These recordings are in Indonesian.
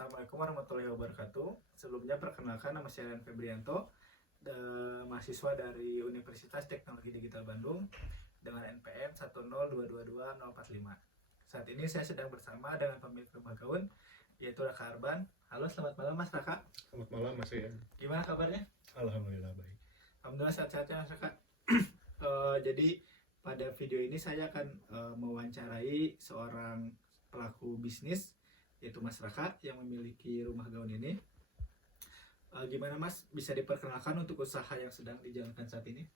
Assalamualaikum warahmatullahi wabarakatuh. Sebelumnya perkenalkan, nama saya Rian Febrianto, mahasiswa dari Universitas Teknologi Digital Bandung dengan NPM 102222045. Saat ini saya sedang bersama dengan pemilik rumah gaun, yaitu Raka Arban. Halo, selamat malam Mas Raka. Selamat malam Mas Rian. Gimana kabarnya? Alhamdulillah baik. Alhamdulillah sehat-sehatnya Mas Raka. Jadi pada video ini saya akan mewawancarai seorang pelaku bisnis, yaitu Mas Raka yang memiliki rumah gaun ini. Gimana Mas, bisa diperkenalkan untuk usaha yang sedang dijalankan saat ini?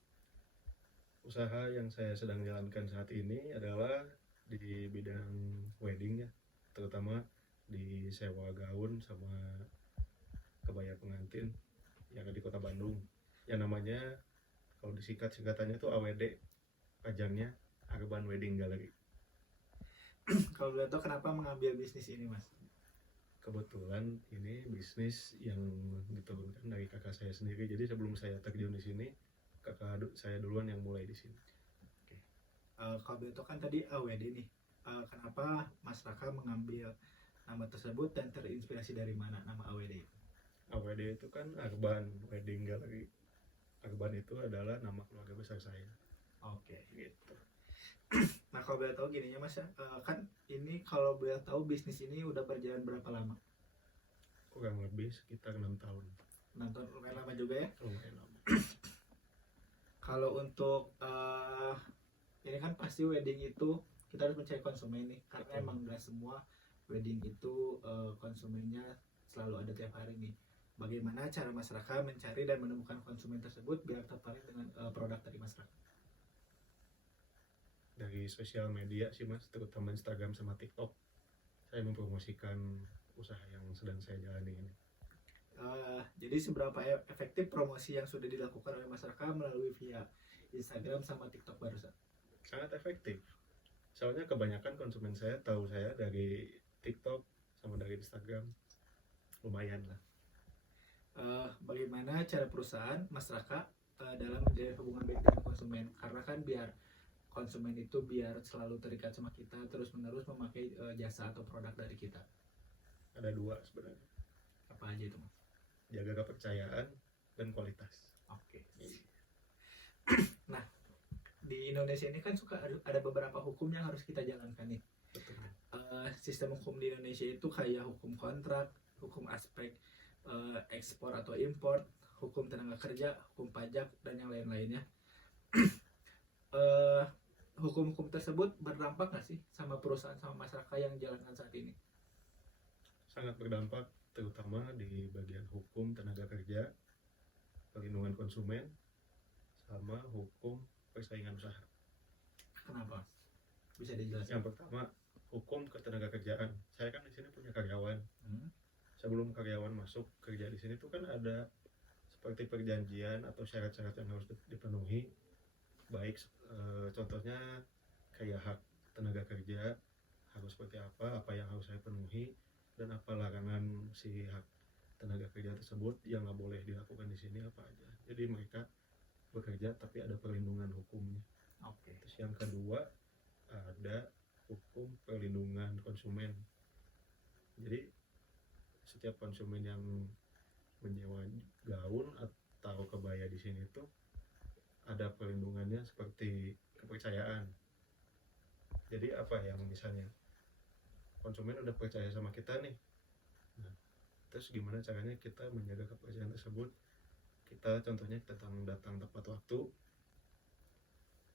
Usaha yang saya sedang jalankan saat ini adalah di bidang wedding ya, terutama di sewa gaun sama kebaya pengantin yang ada di Kota Bandung. Yang namanya kalau disingkatannya itu AWD, panjangnya Arban Wedding Gallery. Kalau boleh tahu kenapa mengambil bisnis ini Mas? Kebetulan ini bisnis yang diturunkan dari kakak saya sendiri. Jadi sebelum saya terjun di sini, kakak saya duluan yang mulai di sini. Oke. Kalau boleh tahu kan tadi AWD nih. Kenapa Mas Raka mengambil nama tersebut dan terinspirasi dari mana nama AWD itu? AWD itu kan Arban Wedding Gallery. Arban itu adalah nama keluarga besar saya. Oke. Gitu. Nah kalau boleh tahu gininya Mas ya, kan ini kalau boleh tahu bisnis ini udah berjalan berapa lama? Kurang lebih sekitar 6 tahun. Nonton lumayan lama juga ya. Lumayan lama. Kalau untuk ini kan pasti wedding itu kita harus mencari konsumen nih, karena Betul. emang nggak semua wedding itu konsumennya selalu ada tiap hari nih. Bagaimana cara masyarakat mencari dan menemukan konsumen tersebut biar tertarik dengan produk dari masyarakat? Dari sosial media sih Mas, terutama Instagram sama TikTok, saya mempromosikan usaha yang sedang saya jalani ini. Jadi seberapa efektif promosi yang sudah dilakukan oleh masyarakat melalui via Instagram sama TikTok barusan? Sangat efektif. Soalnya kebanyakan konsumen saya tahu saya dari TikTok sama dari Instagram. Lumayan lah. Bagaimana cara perusahaan masyarakat dalam menjalin hubungan baik dengan konsumen? Karena kan biar konsumen itu biar selalu terikat sama kita, terus menerus memakai jasa atau produk dari kita. Ada dua sebenarnya. Apa aja itu Mas? Jaga kepercayaan dan kualitas. Oke. Nah, di Indonesia ini kan suka ada beberapa hukum yang harus kita jalankan nih. Betul. Sistem hukum di Indonesia itu kayak hukum kontrak, hukum aspek ekspor atau impor, hukum tenaga kerja, hukum pajak, dan yang lain-lainnya. Hukum-hukum tersebut berdampak nggak sih sama perusahaan sama masyarakat yang jalankan saat ini? Sangat berdampak, terutama di bagian hukum tenaga kerja, perlindungan konsumen, sama hukum persaingan usaha. Kenapa? Bisa dijelaskan? Yang pertama, hukum ketenaga kerjaan. Saya kan di sini punya karyawan. Sebelum karyawan masuk kerja di sini tuh kan ada seperti perjanjian atau syarat-syarat yang harus dipenuhi. Baik contohnya kayak hak tenaga kerja harus seperti apa yang harus saya penuhi, dan apa larangan si hak tenaga kerja tersebut yang nggak boleh dilakukan di sini apa aja. Jadi mereka bekerja tapi ada perlindungan hukumnya. Oke. Terus yang kedua ada hukum perlindungan konsumen. Jadi setiap konsumen yang menyewa gaun atau kebaya di sini tuh ada perlindungannya seperti kepercayaan. Jadi apa yang misalnya konsumen udah percaya sama kita nih, nah, terus gimana caranya kita menjaga kepercayaan tersebut? Kita contohnya datang tepat waktu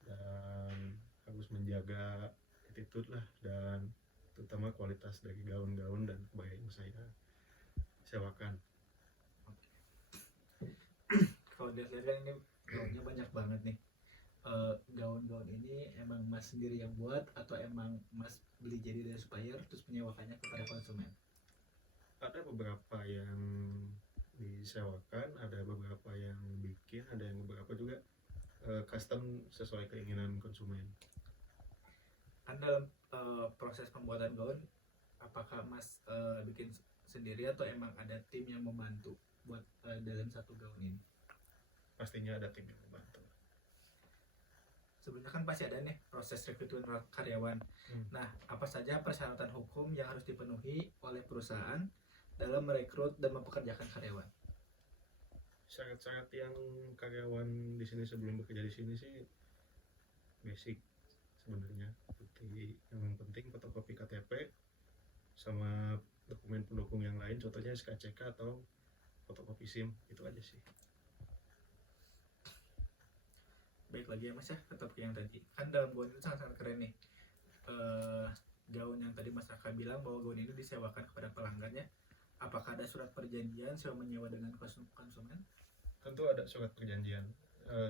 dan harus menjaga attitude lah, dan terutama kualitas dari gaun-gaun dan kebaya yang saya sewakan. Kalau dilihat kan ini gaunnya banyak banget nih. Gaun-gaun ini emang Mas sendiri yang buat atau emang Mas beli jadi dari supplier terus menyewakannya kepada konsumen? Ada beberapa yang disewakan, ada beberapa yang bikin, ada yang beberapa juga custom sesuai keinginan konsumen. Kan dalam proses pembuatan gaun, apakah Mas bikin sendiri atau emang ada tim yang membantu buat dalam satu gaun ini? Pastinya ada tim yang membantu. Sebenarnya kan pasti ada nih proses rekrutmen karyawan. Nah, apa saja persyaratan hukum yang harus dipenuhi oleh perusahaan dalam merekrut dan mempekerjakan karyawan? Syarat-syarat yang karyawan di sini sebelum bekerja di sini sih basic sebenarnya, seperti yang penting fotokopi KTP sama dokumen pendukung yang lain, contohnya SKCK atau fotokopi SIM, itu aja sih. Baik lagi ya Mas ya, ke topik yang tadi. Kan dalam gaun itu sangat-sangat keren nih. Gaun yang tadi Mas Raka bilang bahwa gaun ini disewakan kepada pelanggannya. Apakah ada surat perjanjian sewa menyewa dengan konsumen? Tentu ada surat perjanjian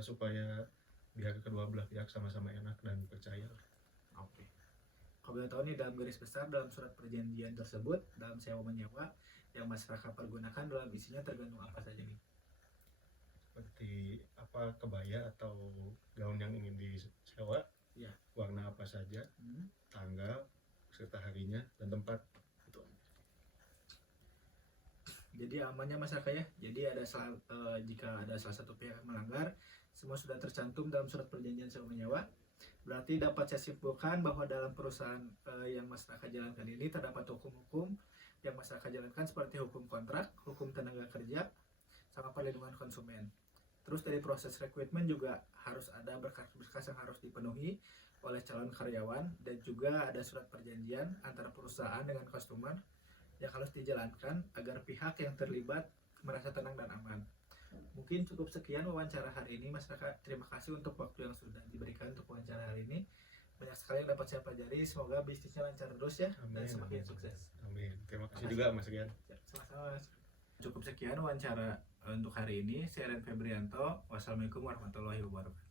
supaya biar kedua belah pihak sama-sama enak dan percaya. Oke. Kalau boleh tahu nih dalam garis besar dalam surat perjanjian tersebut dalam sewa menyewa yang Mas Raka pergunakan dalam isinya tergantung apa saja nih? Seperti apa, kebaya atau gaun yang ingin disewa, Ya. warna apa saja, tanggal, serta harinya, dan tempat. Itu. Jadi amannya Mas Raka ya. Jadi jika ada salah satu pihak yang melanggar, semua sudah tercantum dalam surat perjanjian sewa menyewa. Berarti dapat saya simpulkan bahwa dalam perusahaan yang Mas Raka jalankan ini terdapat hukum-hukum yang Mas Raka jalankan seperti hukum kontrak, hukum tenaga kerja, sama perlindungan konsumen. Terus dari proses rekrutmen juga harus ada berkas-berkas yang harus dipenuhi oleh calon karyawan, dan juga ada surat perjanjian antara perusahaan dengan customer yang harus dijalankan agar pihak yang terlibat merasa tenang dan aman. Mungkin cukup sekian wawancara hari ini Mas Raka. Terima kasih untuk waktu yang sudah diberikan untuk wawancara hari ini. Banyak sekali yang dapat saya pelajari. Semoga bisnisnya lancar terus ya. Dan semakin sukses. Amin. Terima kasih juga Mas Rian. Sama-sama. Cukup sekian wawancara untuk hari ini. Saya Ren Febrianto. Wassalamualaikum warahmatullahi wabarakatuh.